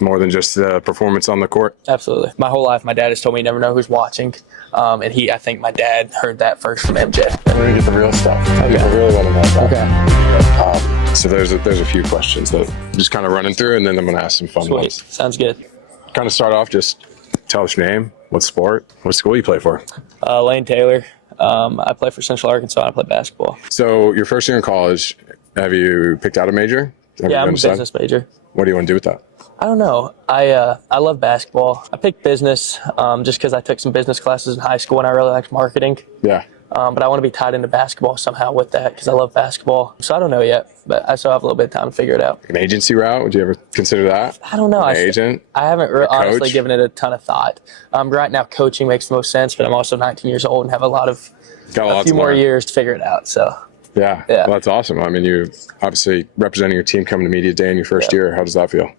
It's more than just the performance on the court. Absolutely. My whole life, my dad has told me you never know who's watching. And I think my dad heard that first from MJ. We're going to get the real stuff. Okay. People really want to know that. Okay. So there's a few questions that I'm just kind of running through, and then I'm going to ask some fun ones. Sweet. Sounds good. Kind of start off, just tell us your name, what sport, what school you play for. Layne Taylor. I play for Central Arkansas, and I play basketball. So your first year in college, have you picked out a major? Yeah, I'm a business major. What do you want to do with that? I don't know. I love basketball. I picked business just because I took some business classes in high school and I really liked marketing. Yeah. But I want to be tied into basketball somehow with that because I love basketball. So I don't know yet, but I still have a little bit of time to figure it out. An agency route? Would you ever consider that? I don't know. An agent? I haven't honestly given it a ton of thought. Right now, coaching makes the most sense, but I'm also 19 years old and have a few more years to figure it out. So. Yeah. Well, that's awesome. I mean, you're obviously representing your team coming to media day in your first year. How does that feel?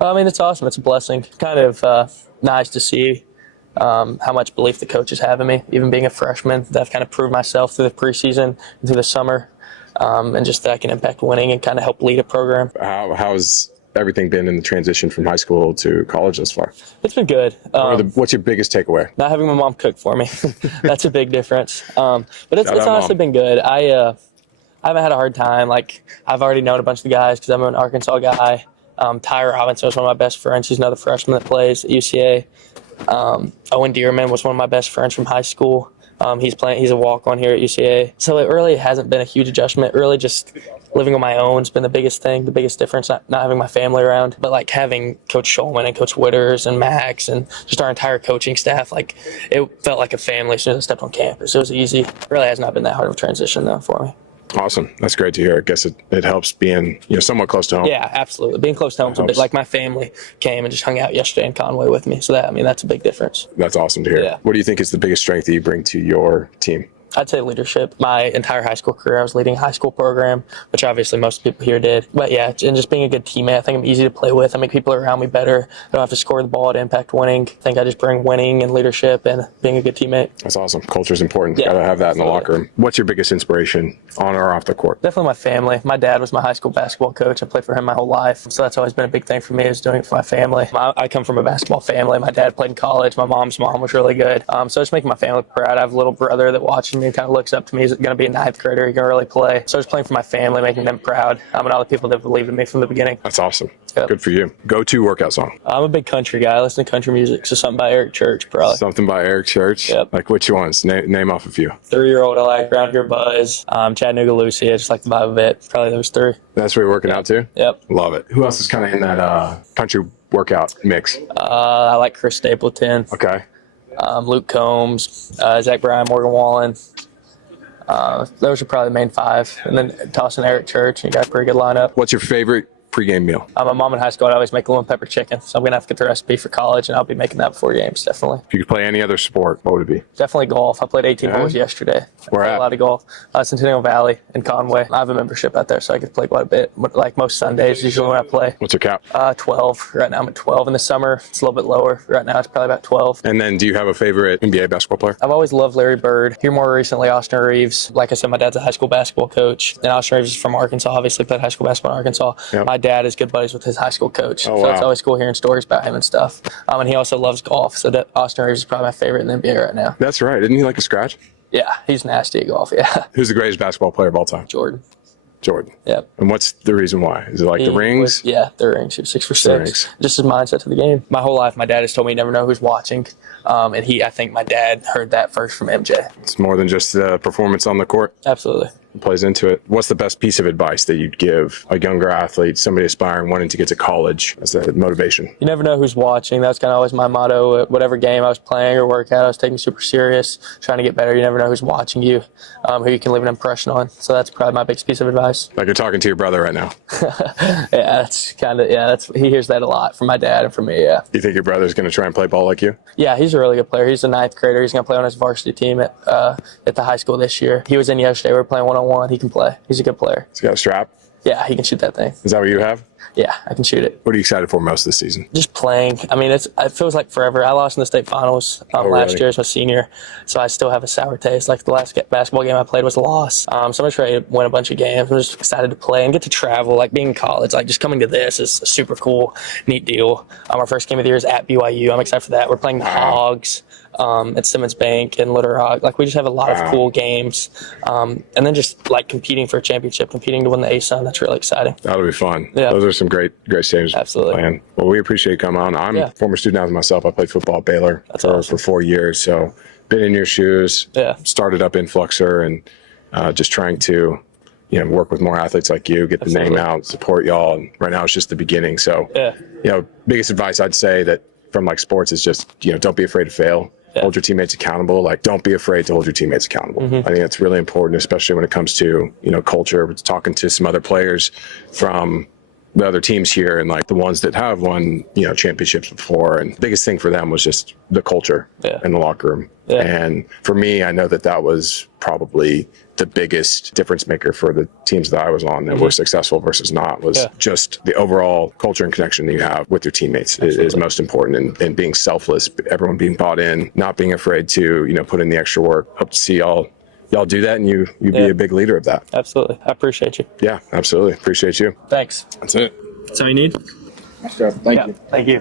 I mean, it's awesome. It's a blessing. Kind of nice to see how much belief the coaches have in me, even being a freshman, that I've kind of proved myself through the preseason and through the summer, and just that I can impact winning and kind of help lead a program. How has everything been in the transition from high school to college thus far? It's been good. What's your biggest takeaway? Not having my mom cook for me. That's a big difference. But it's honestly been good. I haven't had a hard time. Like, I've already known a bunch of the guys because I'm an Arkansas guy. Ty Robinson was one of my best friends. He's another freshman that plays at UCA. Owen Dearman was one of my best friends from high school. He's a walk-on here at UCA. So it really hasn't been a huge adjustment. Really just living on my own has been the biggest thing, the biggest difference, not having my family around. But like having Coach Schulman and Coach Witters and Max and just our entire coaching staff, like it felt like a family as soon as I stepped on campus. It was easy. It really has not been that hard of a transition though for me. Awesome. That's great to hear. I guess it helps being somewhat close to home. Yeah, absolutely. Being close to home is a bit like my family came and just hung out yesterday in Conway with me. So that's a big difference. That's awesome to hear. Yeah. What do you think is the biggest strength that you bring to your team? I'd say leadership. My entire high school career, I was leading a high school program, which obviously most people here did. But yeah, and just being a good teammate. I think I'm easy to play with. I make people around me better. I don't have to score the ball to impact winning. I think I just bring winning and leadership and being a good teammate. That's awesome. Culture is important. Yeah, got to have that in the locker room. What's your biggest inspiration on or off the court? Definitely my family. My dad was my high school basketball coach. I played for him my whole life. So that's always been a big thing for me, is doing it for my family. I come from a basketball family. My dad played in college. My mom's mom was really good. So just making my family proud. I have a little brother that watches me and kind of looks up to me. He's going to be a ninth grader. He can really play. So just playing for my family, making them proud, and all the people that believed in me from the beginning. That's awesome. Yep. Good for you. Go-to workout song? I'm a big country guy. I listen to country music, so something by Eric Church, probably. Something by Eric Church? Yep. Like which ones? Name off a few. 3-Year-Old I like, Round Here Buzz, Chattanooga Lucy. I just like the vibe of it. Probably those three. That's what you're working out to? Yep. Love it. Who else is kind of in that country workout mix? I like Chris Stapleton. Okay. Luke Combs, Zach Bryan, Morgan Wallen. Those are probably the main five. And then tossing Eric Church, and you got a pretty good lineup. What's your favorite pregame meal? My mom in high school, I'd always make lemon pepper chicken. So I'm going to have to get the recipe for college, and I'll be making that before games, definitely. If you could play any other sport, what would it be? Definitely golf. I played 18 holes yesterday. Where at? A lot of golf. Centennial Valley in Conway. I have a membership out there, so I get to play quite a bit. Like most Sundays, usually when I play. What's your cap? 12. Right now I'm at 12. In the summer, it's a little bit lower. Right now it's probably about 12. And then do you have a favorite NBA basketball player? I've always loved Larry Bird. Here more recently, Austin Reeves. Like I said, my dad's a high school basketball coach. And Austin Reeves is from Arkansas, obviously played high school basketball in Arkansas. Yep. My dad is good buddies with his high school coach. Oh, so wow. it's always cool hearing stories about him and stuff. And he also loves golf. So Austin Reeves is probably my favorite in the NBA right now. That's right. Isn't he like a scratch? Yeah, he's nasty at golf, yeah. Who's the greatest basketball player of all time? Jordan. Yep. And what's the reason why? Is it like the rings? The rings. He was 6 for 6. Just his mindset to the game. My whole life, my dad has told me you never know who's watching. And I think my dad heard that first from MJ. It's more than just the performance on the court? Absolutely. It plays into it. What's the best piece of advice that you'd give a younger athlete, somebody aspiring, wanting to get to college as a motivation? You never know who's watching. That's kind of always my motto. At whatever game I was playing or workout, I was taking super serious, trying to get better. You never know who's watching you, who you can leave an impression on. So that's probably my biggest piece of advice. Like you're talking to your brother right now. He hears that a lot from my dad and from me, yeah. You think your brother's going to try and play ball like you? Yeah, he's a really good player. He's a ninth grader. He's going to play on his varsity team at the high school this year. He was in yesterday. We were playing one-on-one. He can play. He's a good player. He's got a strap? Yeah, he can shoot that thing. Is that what you have? Yeah, I can shoot it. What are you excited for most this season? Just playing. I mean, it feels like forever. I lost in the state finals last really? year as my senior, so I still have a sour taste. Like the last basketball game I played was a loss. So I'm just ready to win a bunch of games. I'm just excited to play and get to travel. Like being in college, like just coming to this is a super cool, neat deal. Our first game of the year is at BYU. I'm excited for that. We're playing the Hogs at Simmons Bank and Little Rock. Like we just have a lot of cool games, and then just like competing for a championship, competing to win the ASUN. That's really exciting. That'll be fun. Yeah. Those are some great stadiums. Absolutely. Playing. Well, we appreciate you coming on. I'm a former student athlete myself. I played football at Baylor for 4 years, so been in your shoes. Yeah. Started up Influxer and just trying to work with more athletes like you, get the name out, support y'all. And right now it's just the beginning. So biggest advice I'd say that from like sports is just don't be afraid to fail. Hold your teammates accountable. Like, don't be afraid to hold your teammates accountable. I think that's really important, especially when it comes to, culture. We're talking to some other players from the other teams here and like the ones that have won, championships before. And the biggest thing for them was just the culture in the locker room. And for me, I know that was probably the biggest difference maker for the teams that I was on that were successful versus not was just the overall culture and connection that you have with your teammates is most important, and being selfless, everyone being bought in, not being afraid to, put in the extra work. Hope to see y'all do that and you be a big leader of that. Absolutely. I appreciate you. Yeah, absolutely. Appreciate you. Thanks. That's it. That's all you need? Thank you. Thank you.